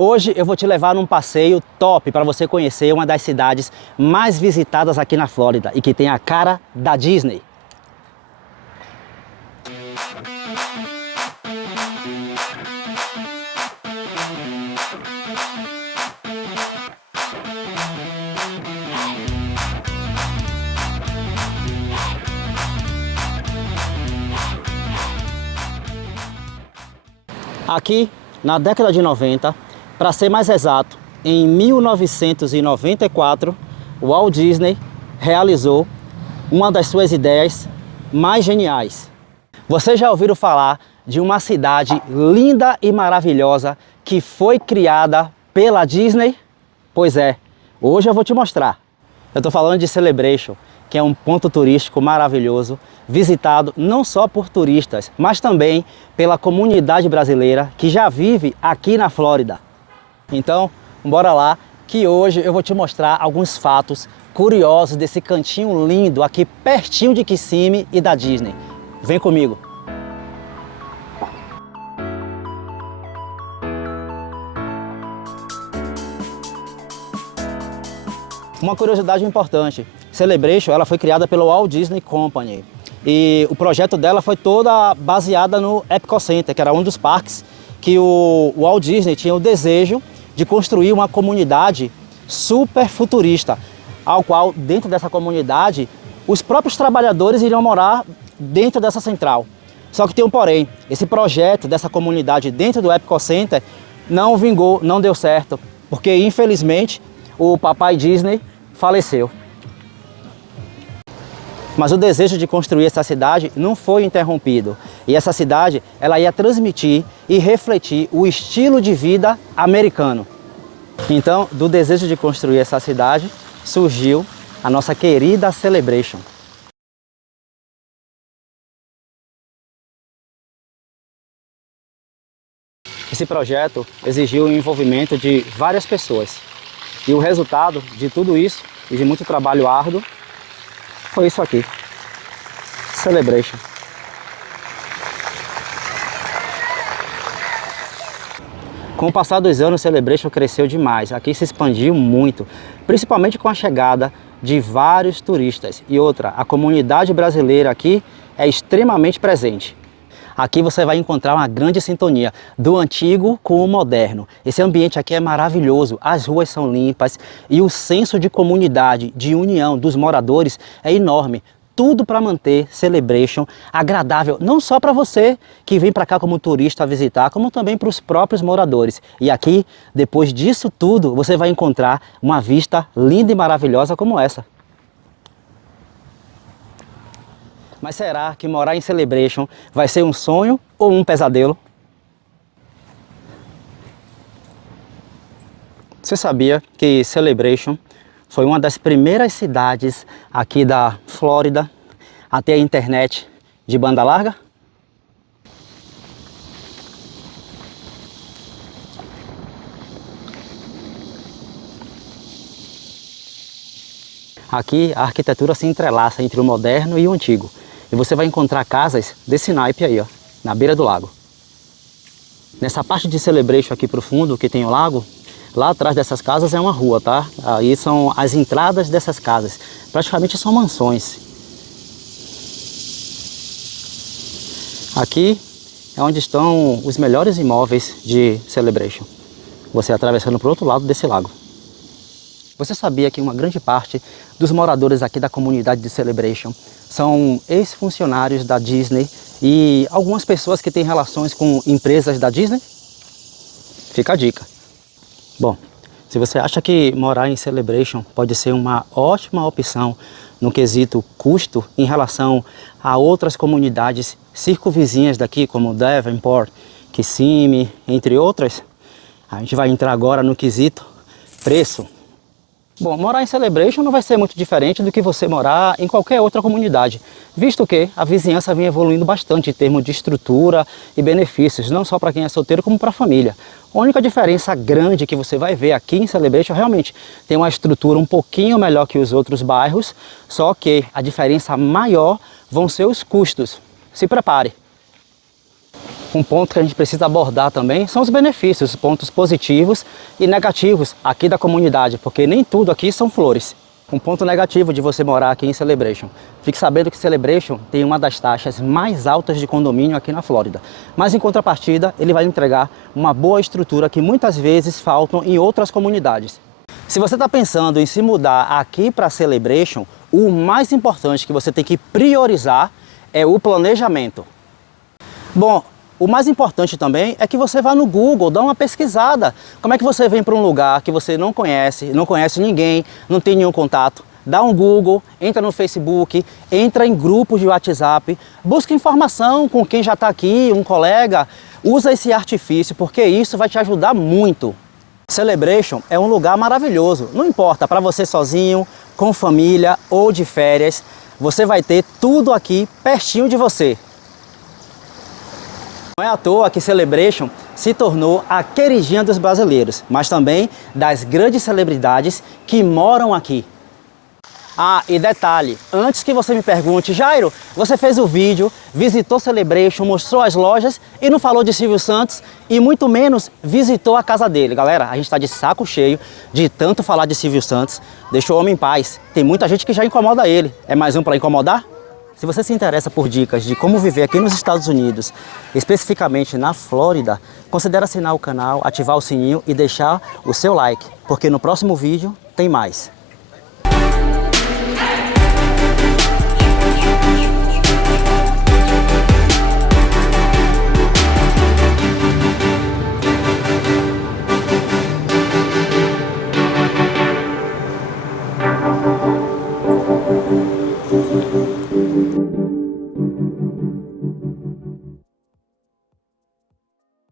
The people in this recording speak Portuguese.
Hoje eu vou te levar num passeio top para você conhecer uma das cidades mais visitadas aqui na Flórida e que tem a cara da Disney. Aqui, na década de 90, para ser mais exato, em 1994, o Walt Disney realizou uma das suas ideias mais geniais. Vocês já ouviram falar de uma cidade linda e maravilhosa que foi criada pela Disney? Pois é, hoje eu vou te mostrar. Eu estou falando de Celebration, que é um ponto turístico maravilhoso, visitado não só por turistas, mas também pela comunidade brasileira que já vive aqui na Flórida. Então, bora lá, que hoje eu vou te mostrar alguns fatos curiosos desse cantinho lindo aqui pertinho de Kissimmee e da Disney. Vem comigo! Uma curiosidade importante, Celebration ela foi criada pela Walt Disney Company e o projeto dela foi toda baseada no Epcot Center, que era um dos parques que o Walt Disney tinha o desejo de construir uma comunidade super futurista, ao qual dentro dessa comunidade os próprios trabalhadores iriam morar dentro dessa central. Só que tem um porém, esse projeto dessa comunidade dentro do Epcot Center não vingou, não deu certo, porque infelizmente o papai Disney faleceu. Mas o desejo de construir essa cidade não foi interrompido. E essa cidade, ela ia transmitir e refletir o estilo de vida americano. Então, do desejo de construir essa cidade, surgiu a nossa querida Celebration. Esse projeto exigiu o envolvimento de várias pessoas. E o resultado de tudo isso, e de muito trabalho árduo, foi isso aqui, Celebration. Com o passar dos anos, Celebration cresceu demais, aqui se expandiu muito, principalmente com a chegada de vários turistas. E outra, a comunidade brasileira aqui é extremamente presente. Aqui você vai encontrar uma grande sintonia do antigo com o moderno. Esse ambiente aqui é maravilhoso, as ruas são limpas e o senso de comunidade, de união dos moradores é enorme. Tudo para manter Celebration agradável, não só para você que vem para cá como turista visitar, como também para os próprios moradores. E aqui, depois disso tudo, você vai encontrar uma vista linda e maravilhosa como essa. Mas será que morar em Celebration vai ser um sonho ou um pesadelo? Você sabia que Celebration foi uma das primeiras cidades aqui da Flórida a ter a internet de banda larga? Aqui a arquitetura se entrelaça entre o moderno e o antigo. E você vai encontrar casas desse naipe aí, ó, na beira do lago. Nessa parte de Celebration aqui pro fundo, que tem o lago, lá atrás dessas casas é uma rua, tá? Aí são as entradas dessas casas. Praticamente são mansões. Aqui é onde estão os melhores imóveis de Celebration. Você atravessando pro outro lado desse lago. Você sabia que uma grande parte dos moradores aqui da comunidade de Celebration são ex-funcionários da Disney e algumas pessoas que têm relações com empresas da Disney? Fica a dica. Bom, se você acha que morar em Celebration pode ser uma ótima opção no quesito custo em relação a outras comunidades circunvizinhas daqui, como Davenport, Kissimmee, entre outras, a gente vai entrar agora no quesito preço. Bom, morar em Celebration não vai ser muito diferente do que você morar em qualquer outra comunidade, visto que a vizinhança vem evoluindo bastante em termos de estrutura e benefícios, não só para quem é solteiro, como para a família. A única diferença grande que você vai ver aqui em Celebration realmente tem uma estrutura um pouquinho melhor que os outros bairros, só que a diferença maior vão ser os custos. Se prepare! Um ponto que a gente precisa abordar também são os benefícios, os pontos positivos e negativos aqui da comunidade, porque nem tudo aqui são flores. Um ponto negativo de você morar aqui em Celebration. Fique sabendo que Celebration tem uma das taxas mais altas de condomínio aqui na Flórida. Mas em contrapartida, ele vai entregar uma boa estrutura que muitas vezes faltam em outras comunidades. Se você está pensando em se mudar aqui para Celebration, o mais importante que você tem que priorizar é o planejamento. Bom, o mais importante também é que você vá no Google, dá uma pesquisada. Como é que você vem para um lugar que você não conhece ninguém, não tem nenhum contato? Dá um Google, entra no Facebook, entra em grupos de WhatsApp, busca informação com quem já está aqui, um colega. Usa esse artifício, porque isso vai te ajudar muito. Celebration é um lugar maravilhoso, não importa, para você sozinho, com família ou de férias, você vai ter tudo aqui pertinho de você. Não é à toa que Celebration se tornou a queridinha dos brasileiros, mas também das grandes celebridades que moram aqui. Ah, e detalhe, antes que você me pergunte, Jairo, você fez o vídeo, visitou Celebration, mostrou as lojas e não falou de Silvio Santos e muito menos visitou a casa dele. Galera, a gente está de saco cheio de tanto falar de Silvio Santos, deixa o homem em paz. Tem muita gente que já incomoda ele. É mais um para incomodar? Se você se interessa por dicas de como viver aqui nos Estados Unidos, especificamente na Flórida, considere assinar o canal, ativar o sininho e deixar o seu like, porque no próximo vídeo tem mais.